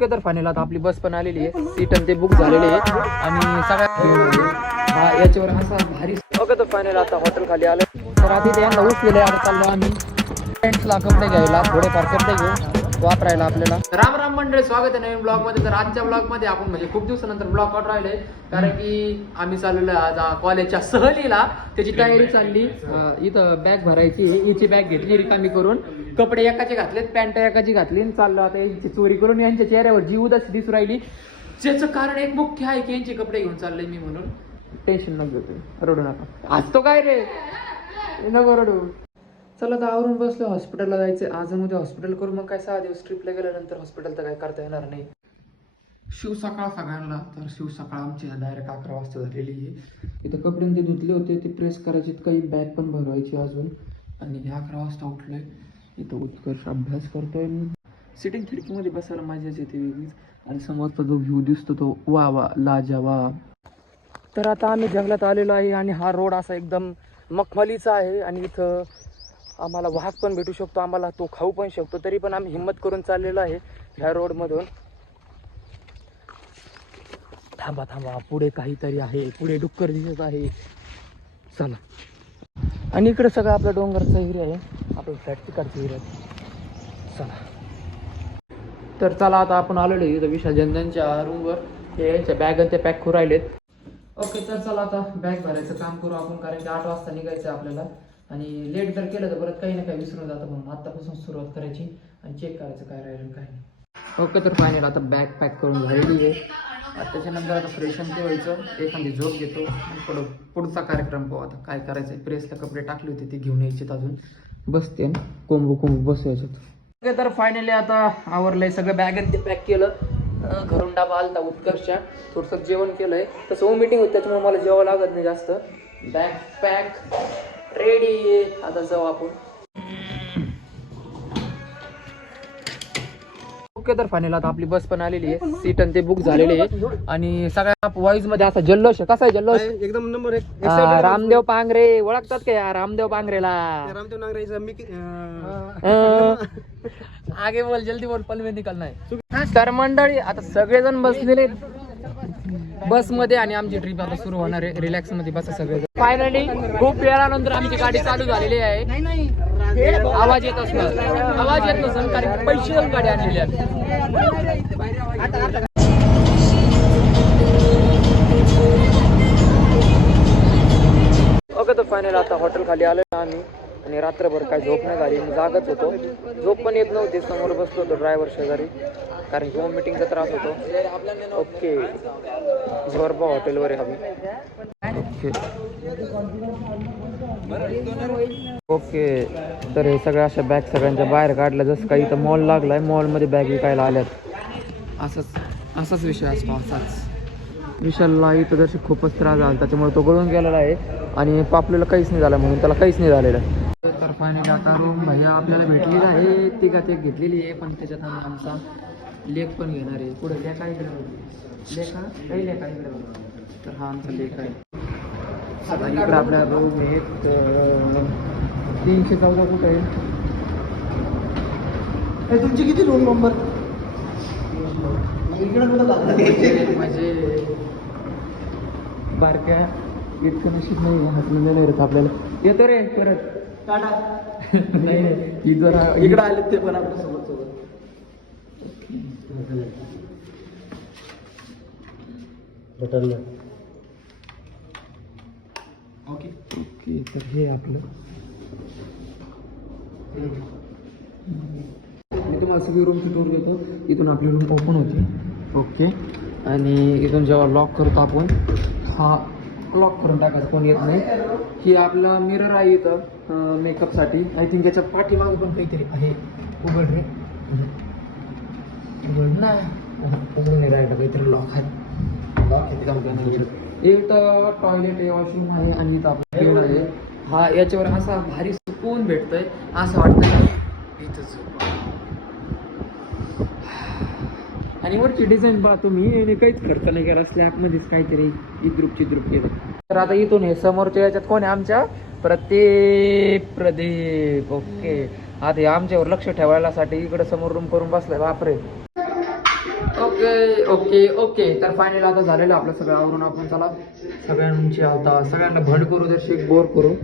Okay तर final आता आपली बस पण आलेली आहे, सीट आणि ते बुक झालेले आहे आणि सगळ्या याच्यावर असा भारी. ओके तर फायनल आता हॉटेल खाली आलं, तर आधी ते यांना उचलेलं आहे. आता चाललो आम्ही फ्रेंड्सला कपडे घ्यायला, थोडेफार कपडे घेऊ वापरायला आपल्याला. राम राम मंडळी, स्वागत आहे नवीन ब्लॉग मध्ये. तर आजच्या ब्लॉग मध्ये आपण म्हणजे खूप दिवसानंतर ब्लॉग काढून राहिले, कारण की आम्ही चाललेलो आज कॉलेजच्या सहलीला, त्याची तयारी चालली. इथं बॅग भरायची, हिची बॅग घेतली रिकामी करून, कपडे एकाचे घातलेत, पॅन्ट एकाची घातली, चाललो आता यांची चोरी करून. यांच्या चेहऱ्यावर जीव उदासी दिसू राहिली, त्याचं कारण एक मुख्य आहे की यांचे कपडे घेऊन चालले मी, म्हणून टेन्शन नको घेतो, रडू नका. आज तो काय रे, नको रडू. चला आता आवरून बसलो, हॉस्पिटलला जायचं आज उद्या हॉस्पिटल करू, मग काय 6 दिवस ट्रिपला गेल्यानंतर हॉस्पिटल तर काय करता येणार नाही. शिव सकाळ सगळ्यांना, तर शिव सकाळ आमची डायरेक्ट 11 वाजता झालेली आहे. इथं कपडे ते धुतले होते, ते प्रेस करायचे, काही बॅग पण भरवायची अजून, आणि 11 वाजता उठलोय. इथं उत्कर्ष अभ्यास करतोय. सिटिंग खिडकीमध्ये बसायला मजाच येते वेगळीच, आणि समोरचा जो व्ह्यू दिसतो तो वा वा लाजवाब. तर आता आम्ही जंगलात आलेलो आहे, आणि हा रोड असा एकदम मखमलीचा आहे, आणि इथं आम्हाला वाघ पण भेटू शकतो, आम्हाला तो खाऊ पण शकतो, तरी पण आम्ही हिम्मत करून चाललेलो आहे ह्या रोडमधून. थांबा थांबा, पुढे काहीतरी आहे, पुढे डुक्कर दिसत आहे, चला. आणि इकडे सगळं आपला डोंगरचा एरिया आहे, आपलं फ्लॅट तिकडचा एरिया आहे, चला. तर चला आता आपण आलेलो आहे इथं विशाल जनधनच्या रूमवर. हे यांच्या बॅग ते पॅक करू राहिलेत. ओके तर चला आता बॅग भरायचं काम करू आपण, कारण की 8 वाजता निघायचं आहे आपल्याला, आणि लेट जर केलं तर परत काही ना काही विसरून जातं, म्हणून आत्तापासून सुरुवात करायची आणि चेक करायचं काय राहिलं काय नाही. ओके तर फायनल आता बॅग पॅक करून झालेली आहे. त्याच्यानंतर आता फ्रेश ते व्हायचं, एखादी झोप घेतो, आणि पुढचा कार्यक्रम पाहू आता काय करायचं आहे. प्रेसला कपडे टाकले होते ते घेऊन यायचे अजून, बसते ना कोंबू बसू याच्यात. ओके तर फायनली आता आवरलंय सगळं, बॅग आणि ते पॅक केलं. घरून डबा आलता उत्कर्षच्या, थोडंसं जेवण केलंय, तसं मीटिंग होती त्याच्यामुळे मला जेवावं लागत नाही जास्त. बॅग पॅक रेडी, आता जाऊ आपण. ओके तर फायनल आता आपली बस पण आलेली आहे, सीट आणि ते बुक झालेले आहे, आणि सगळ्या वॉइस मध्ये असा जल्लोष. कसा आहे जल्लोष? एकदम नंबर 1. रामदेव पांगरे ओळखतात का यार? रामदेव पांगरेला रामदेव नांगरेचा मी आगे बोल, जल्दी बोल, पल में निकलना है. तर मंडळी आता सगळेजण बसलेले बस मध्ये, आणि आमची ट्रिप आता सुरू होणार आहे. रिलॅक्स मध्ये बसा सगळेजण. फायनली खूप वेळानंतर आमची गाडी चालू झालेली आहे. आवाज येत असणार, आवाज येत नसेल कारण पैसे देऊन गाडी आणलेली आहे. ओके तर फायनल आता हॉटेल खाली आलो आम्ही, आणि रात्रभर काय झोप नाही झाली, जागच होतो, झोप पण येत नव्हती. समोर बसलो होतो ड्रायव्हर शेजारी, कारण की मीटिंगचा त्रास होतो. ओके झोरबा हॉटेलवर आहे आम्ही. ओके तर हे सगळ्या अशा बॅग सगळ्यांच्या बाहेर काढल्या, जसं काही इथं मॉल लागलाय, मॉलमध्ये बॅग विकायला आल्यात. असाच विषय असतो, असाच. विशालला इथं जर खूपच त्रास झाला, त्याच्यामुळे तो गळून गेलेला आहे, आणि पापलेला काहीच नाही झालं, म्हणून त्याला काहीच नाही झालेलं. तर फायनली आता रूम भैया आपल्याला भेटलेला आहे, तिघात एक घेतलेली आहे, पण त्याच्यात आमचा लेख पण घेणार आहे. पुढे लेखा इकडे लेखा काही लेखा इकडे, तर हा आमचा लेख आहे. इकडे आपल्या रूम आहेत 314 कुठे आहे? तुमची किती रूम नंबर? म्हणजे बारक्या इतकं नशीब नाही हातलेलं येत आपल्याला. येतो रे परत टाटा. नाही जरा इकडं आले ते पण आपल्या सोबत ओके ओके. तर हे आपलं, मी तुम्हाला सगळी रूमची टूर देतो. इथून आपली रूम ओपन होती. ओके, आणि इथून जेव्हा लॉक करतो आपण, हा लॉक करून टाकायचं, कोण येत नाही. ही आपला मिरर आहे इथं मेकअपसाठी. आय थिंक याच्या पाठीमागं पण काहीतरी आहे. उघड रे, उघड ना, उघडून नाही राहिलं, काहीतरी लॉक आहे. इथं टॉयलेट आहे, वॉशरूम आहे, आणि इथं आपलं बेड आहे. हा याच्यावर असा भारी सुकून भेटतोय, असं वाटतंय इथंच. आणि वरची डिझाईन पहा तुम्ही, आणि काहीच खर्च नाही केला, स्लॅबमध्येच काहीतरी इद्रूप केलं. तर आता इथून हे समोरच्या याच्यात कोण आहे? आमच्या प्रदीप. ओके, आता हे आमच्यावर लक्ष ठेवायला साठी इकडे समोर रूम करून बसलाय. बापरे. Okay okay okay. तर फायनल आता झालेलं आपलं सगळं आवरून आपण चला सगळ्यांची आता सगळ्यांना भंड करू, दर्शक बोर करू.